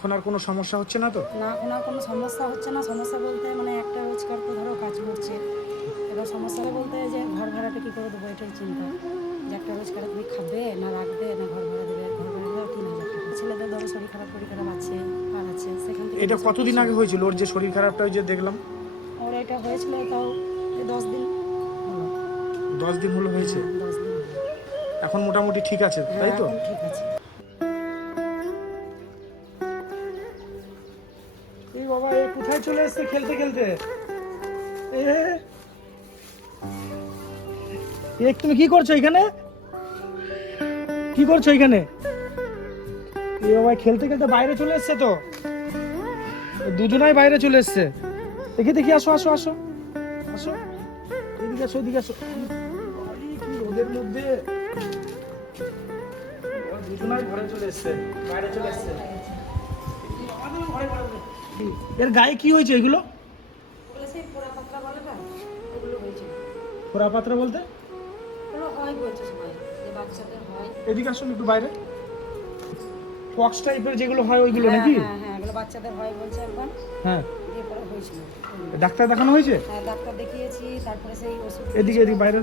এখন আর কোনো সমস্যা হচ্ছে না তো? না এখন আর কোনো সমস্যা হচ্ছে না। সমস্যা বলতে মানে একটা রোজগার তো ধরো কাজ করছে। এবার সমস্যাটা বলতে যে ঘর ভাড়াটা কী করে দেবো এটাই চিন্তা। যে একটা রোজগার তুমি খাবে না রাখবে না ঘর ভাড়া দেবে? ঘর ভাড়া দেবে তিন হাজার টাকা। ছেলেদের ধরো শরীর খারাপ শরীর খারাপ আছে আর আছে সেখান থেকে এটা কতদিন আগে হয়েছিল? ওর যে শরীর খারাপটা ওই যে দেখলাম। ওর এটা হয়েছিল তাও দশ দিন হলো। দশ দিন হলো হয়েছে? হ্যাঁ, এখন মোটামুটি ঠিক আছে হ্যাঁ তাই তো? ঠিক আছে। বাবা এ কোথায় চলে এসছে খেলতে খেলতে? এ? এ, তুমি কি করছ এখানে? কি করছ এখানে? এই বাবা খেলতে খেলতে বাইরে চলে এসছে তো। দুজনাই বাইরে চলে এসছে। দেখি দেখি আসো আসো আসো। আসো। এদিকে আসো এদিকে আসো। এই রোদের মধ্যে? দুজনাই ঘরে চলে এসছে বাইরে চলে এসছে। ঘরে ঘরে। এর গায়ে কি হয়েছে এগুলো? বলে পোড়া পাত্রা বলে না? ওগুলো হয়েছে। খোরা বলতে? এদিকে আসুন একটু বাইরে। পক্স টাইপের যেগুলো হয় ওইগুলো হ্যাঁ, নাকি? হ্যাঁ হ্যাঁ এগুলো বাচ্চাদের হয় বলছে একবার। হ্যাঁ। ডাক্তার দেখানো হয়েছে? হ্যাঁ ডাক্তার দেখিয়েছি তারপরে সেই ওষুধ এদিকে এদিকে বাইরে।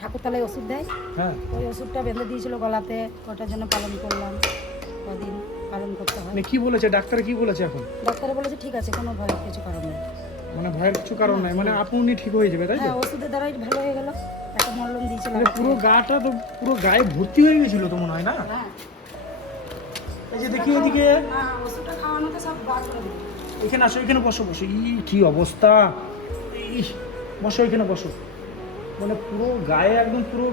ঠাকুরতলায় ওষুধ দেয়। হ্যাঁ। ওই ওষুধটা বেঁধে দিয়েছিল গলাতে ওটার জন্য পালন করলাম কদিন। পালন করতে হয়। মানে কি বলেছে? ডাক্তার কি বলেছে এখন? ডাক্তারে বলেছে ঠিক আছে কোনো ভয় কিছু কারণ নেই। মানে ভয়ের কিছু কারণ নাই? মানে আপনি ঠিক হয়ে যাবে তাই তো? হ্যাঁ ওষুধের দ্বারাই ভালো হয়ে গেল। একটা মলম দিয়েছিল মানে পুরো গাটা তো পুরো গায়ে ভর্তি হয়ে গেছিল তো মনে হয় না? হ্যাঁ। এই যে দেখি এদিকে। না ওষুধটা খাওয়ানোতে সব বার করে এখানে আসো এখানে বসো বসো। ই কি অবস্থা? ইস, বসো এখানে বসো। মানে পুরো গায়ে একদম পুরো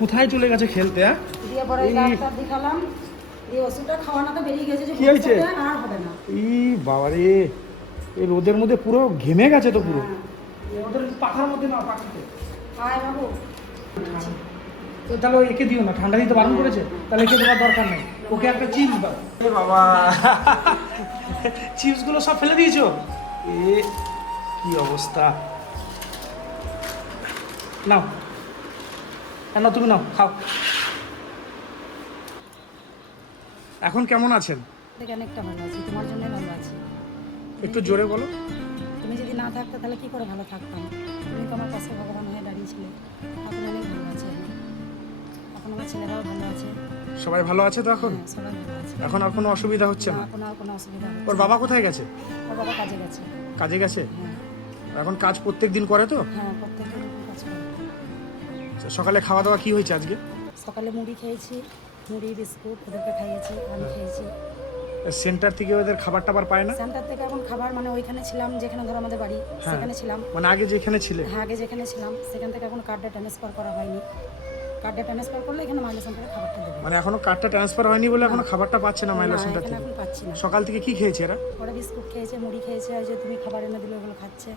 কোথায় চলে গেছে খেলতে হ্যাঁ? দিয়ে পরে ডাক্তার দেখালাম। দিয়ে ওষুধটা খাওয়ানোতে বেরিয়ে গেছে যে কি হয়েছে? আর হবে না। ই বাবারে এই রোদের মধ্যে পুরো ঘেমে গেছে তো পুরো। হ্যাঁ। ওদের পাখার মধ্যে না পাখিতে। আয় বাবু। তাহলে একে দিও না ঠান্ডা দিতে বারণ করেছে। তাহলে একে দেওয়ার দরকার নেই। ওকে একটা চিপস দাও। এ বাবা। চিপসগুলো সব ফেলে দিয়েছ? এ কি অবস্থা? নাও। না তুমি নাও খাও। এখন কেমন আছেন? অনেকটা ভালো আছি। তোমার জন্যই ভালো আছি। একটু জোরে বলো। তুমি যদি না থাকতে তাহলে কি করে ভালো থাকতাম? তুমি তো আমার পাশে ভগবান হয়ে দাঁড়িয়েছিলে এখন অনেক ভালো আছে এখন আমার ছেলেরাও ভালো আছে। সবাই ভালো আছে তো এখন? হ্যাঁ সবাই ভালো আছে। এখন আর কোনো অসুবিধা হচ্ছে না? এখন আর কোনো অসুবিধা হচ্ছে ওর বাবা কোথায় গেছে? ওর বাবা কাজে গেছে। কাজে গেছে? হ্যাঁ। এখন কাজ প্রত্যেক দিন করে তো? হ্যাঁ প্রত্যেকদিন কাজ করে। সকালে খাওয়া দাওয়া কি হয়েছে আজকে? সকালে মুড়ি খেয়েছি। মুড়ি বিস্কুট ওদেরকে খাইয়েছি আমি খেয়েছি। সেন্টার থেকে ওদের খাবার টাবার পায় না? সেন্টার থেকে এখন খাবার মানে ওইখানে ছিলাম যেখানে ধরো আমাদের বাড়ি সেখানে ছিলাম। মানে আগে যেখানে ছিলে? হ্যাঁ আগে যেখানে ছিলাম সেখান থেকে এখন কার্ডটা ট্রান্সফার করা হয়নি। কার্ডটা ট্রান্সফার করলে এখানে মাইলে সেন্টারে খাবারটা দেবে। মানে এখনও কার্ডটা ট্রান্সফার হয়নি বলে এখনও খাবারটা পাচ্ছে না মাইলা সেন্টার থেকে? এখন পাচ্ছি না। সকাল থেকে কি খেয়েছে এরা? ওরা বিস্কুট খেয়েছে মুড়ি খেয়েছে আর যে তুমি খাবার এনে দিলে ওগুলো খাচ্ছে।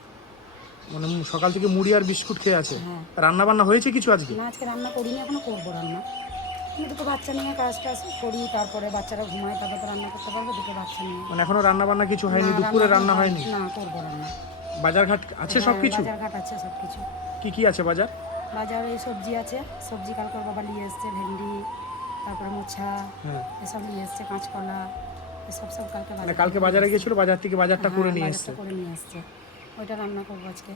মানে সকাল থেকে মুড়ি আর বিস্কুট খেয়ে আছে? হ্যাঁ। রান্না বান্না হয়েছে কিছু আজকে? না আজকে রান্না করিনি এখনও করব রান্না। দুটো বাচ্চা নিয়ে কাজ টাজ করি তারপরে বাচ্চারা ঘুমায় তারপর রান্না করতে পারব দুটো বাচ্চা নিয়ে। মানে এখনও রান্না বান্না কিছু হয়নি? দুপুরে রান্না হয়নি? না করব রান্না। বাজারঘাট আছে সব কিছু? বাজার ঘাট আছে সব কিছু। কি কি আছে বাজার? বাজারে এই সবজি আছে। সবজি কালকে বাবা নিয়ে এসছে ভেন্ডি তারপরে মোছা হ্যাঁ। এসব নিয়ে এসছে কাঁচকলা এসব সব কালকে মানে কালকে বাজারে গেছিল বাজার থেকে বাজারটা করে হ্যাঁ, নিয়ে বাজারটা এসছে। করে নিয়ে এসছে। ওইটা রান্না করব আজকে।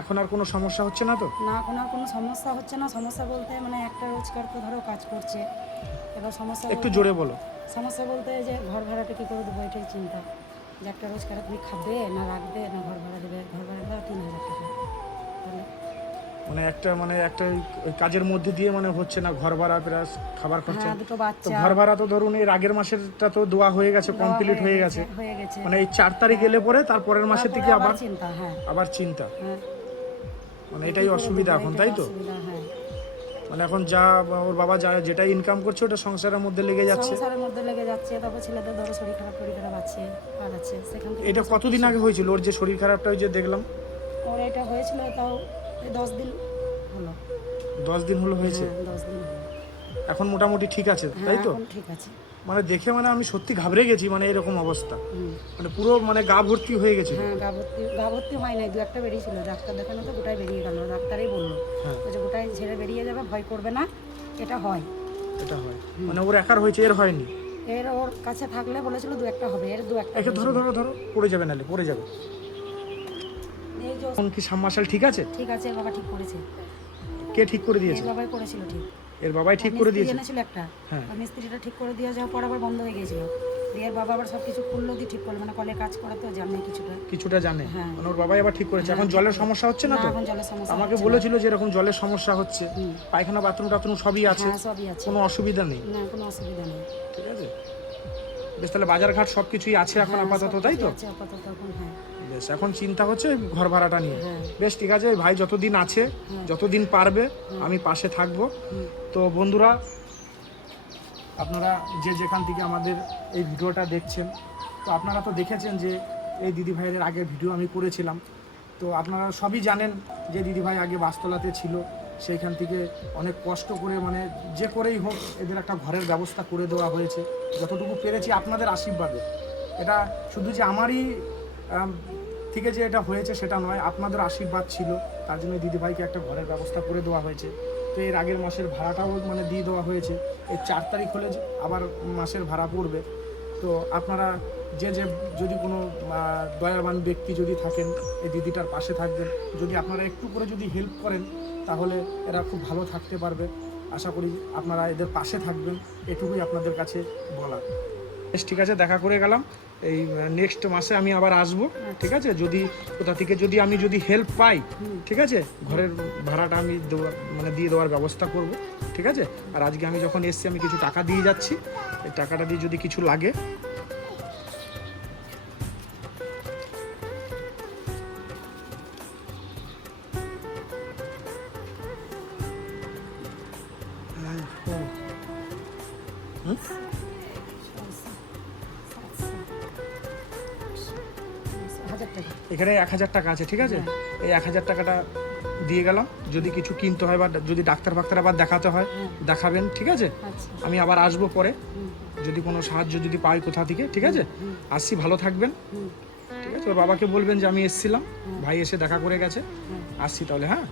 এখন আর কোনো সমস্যা হচ্ছে না তো? না এখন আর কোনো সমস্যা হচ্ছে না। সমস্যা বলতে মানে একটা রোজগার তো ধরো কাজ করছে। এবার সমস্যা একটু জোরে বলো। সমস্যা বলতে যে ঘর ভাড়াটা কী করে দেবো এটাই চিন্তা। যে একটা রোজগার তুমি খাবে না রাখবে না ঘর ভাড়া দেবে? ঘর ভাড়া দেবে তিন হাজার টাকা। মানে একটা মানে একটা ওই কাজের মধ্যে দিয়ে মানে হচ্ছে না ঘর ভাড়া প্লাস খাবার খরচা? হ্যাঁ দুটো বাচ্চা। ঘর ভাড়া তো ধরুন এর আগের মাসেরটা তো দেওয়া হয়ে গেছে কমপ্লিট হয়ে গেছে হয়ে গেছে। মানে এই চার তারিখ এলে পরে তারপরের মাসের থেকে আবার চিন্তা হ্যাঁ। আবার চিন্তা। হ্যাঁ। মানে এটাই অসুবিধা এখন তাই তো? হ্যাঁ। মানে এখন যা ওর বাবা যা যেটা ইনকাম করছে ওটা সংসারের মধ্যে লেগে যাচ্ছে। সংসারের মধ্যে লেগে যাচ্ছে তারপর ছেলেদের ধরো শরীর খারাপ শরীর খারাপ আছে আর আছে সেখান থেকে এটা কতদিন আগে হয়েছিল? ওর যে শরীর খারাপটা ওই যে দেখলাম। ওর এটা হয়েছিল তাও এই দশ দিন হলো। দশ দিন হলো হয়েছে? হ্যাঁ দশ দিন এখন মোটামুটি ঠিক আছে হ্যাঁ তাই তো? ঠিক আছে। মানে দেখে মানে আমি সত্যি ঘাবড়ে গেছি মানে এরকম অবস্থা। মানে পুরো মানে গা ভর্তি হয়ে গেছে। হ্যাঁ গা ভর্তি গা ভর্তি হয় নাই দু একটা বেরিয়েছিল। ডাক্তার দেখানো তো গোটাই বেরিয়ে গেল ডাক্তারই বলল। হ্যাঁ। যে গোটাই ছেড়ে বেরিয়ে যাবে ভয় করবে না এটা হয়। এটা হয়। মানে ওর একার হয়েছে এর হয়নি? এর ওর কাছে থাকলে বলেছিল দু একটা হবে এর দু একটা একটা ধরো ধরো ধরো পড়ে যাবে নালে পড়ে যাবে। কি সাবমার্শাল ঠিক আছে? ঠিক আছে বাবা ঠিক করেছে। কে ঠিক করে দিয়েছে? বাবাই করেছিল ঠিক। এর বাবাই ঠিক করে দিয়েছে। এনেছিল একটা। হ্যাঁ। আর মিস্ত্রিটা ঠিক করে দিয়ে যাওয়ার পর আবার বন্ধ হয়ে গিয়েছিল। দিয়ে এর বাবা আবার সব কিছু খুললো দিয়ে ঠিক করল। মানে কলে কাজ করে তো জানে কিছুটা। কিছুটা জানে। হ্যাঁ। মানে ওর বাবাই আবার ঠিক করেছে। এখন জলের সমস্যা হচ্ছে না তো? এখন জলের সমস্যা আমাকে বলেছিল যে এরকম জলের সমস্যা হচ্ছে। পায়খানা বাথরুম টাথরুম সবই আছে। হ্যাঁ সবই আছে। কোনো অসুবিধা নেই। না কোনো অসুবিধা নেই। ঠিক আছে? বেশ তাহলে বাজার ঘাট সব কিছুই আছে এখন হ্যাঁ, আপাতত তাই তো? আছে আপাতত এখন হ্যাঁ। বেশ এখন চিন্তা হচ্ছে ঘর ভাড়াটা নিয়ে। হ্যাঁ। বেশ ঠিক আছে ভাই যতদিন আছে যতদিন পারবে আমি পাশে থাকব। তো বন্ধুরা আপনারা যে যেখান থেকে আমাদের এই ভিডিওটা দেখছেন তো আপনারা তো দেখেছেন যে এই দিদি ভাইয়ের আগের ভিডিও আমি করেছিলাম। তো আপনারা সবই জানেন যে দিদি ভাই আগে বাস্তলাতে ছিল সেইখান থেকে অনেক কষ্ট করে মানে যে করেই হোক এদের একটা ঘরের ব্যবস্থা করে দেওয়া হয়েছে। যতটুকু পেরেছি আপনাদের আশীর্বাদে। এটা শুধু যে আমারই আম, থেকে যে এটা হয়েছে, সেটা নয়। আপনাদের আশীর্বাদ ছিল। তার জন্য দিদি ভাইকে একটা ঘরের ব্যবস্থা করে দেওয়া হয়েছে। তো এর আগের মাসের ভাড়াটাও মানে দিয়ে দেওয়া হয়েছে। এই চার তারিখ হলে আবার মাসের ভাড়া পড়বে। তো আপনারা যে যে যদি কোনো দয়াবান ব্যক্তি যদি থাকেন, এই দিদিটার পাশে থাকবেন। যদি আপনারা একটু করে যদি হেল্প করেন, তাহলে এরা খুব ভালো থাকতে পারবে। আশা করি আপনারা এদের পাশে থাকবেন। এটুকুই আপনাদের কাছে বলার। বেশ, ঠিক আছে, দেখা করে গেলাম। এই নেক্সট মাসে আমি আবার আসব, ঠিক আছে? যদি কোথা থেকে যদি আমি যদি হেল্প পাই, ঠিক আছে? ঘরের ভাড়াটা আমি মানে দিয়ে দেওয়ার ব্যবস্থা করব, ঠিক আছে? আর আজকে আমি যখন এসছি, আমি কিছু টাকা দিয়ে যাচ্ছি। এই টাকাটা দিয়ে যদি কিছু লাগে টাকা। এখানে এক হাজার টাকা আছে ঠিক আছে? এই এক হাজার টাকাটা দিয়ে গেলাম। যদি কিছু কিনতে হয় বা যদি ডাক্তার ফাক্তার আবার দেখাতে হয় হ্যাঁ। দেখাবেন ঠিক আছে? আচ্ছা। আমি আবার আসব পরে। যদি কোনো সাহায্য যদি পাই কোথা থেকে ঠিক আছে। আসছি ভালো থাকবেন। ঠিক আছে? ওর বাবাকে বলবেন যে আমি এসছিলাম। ভাই এসে দেখা করে গেছে। আসছি তাহলে হ্যাঁ?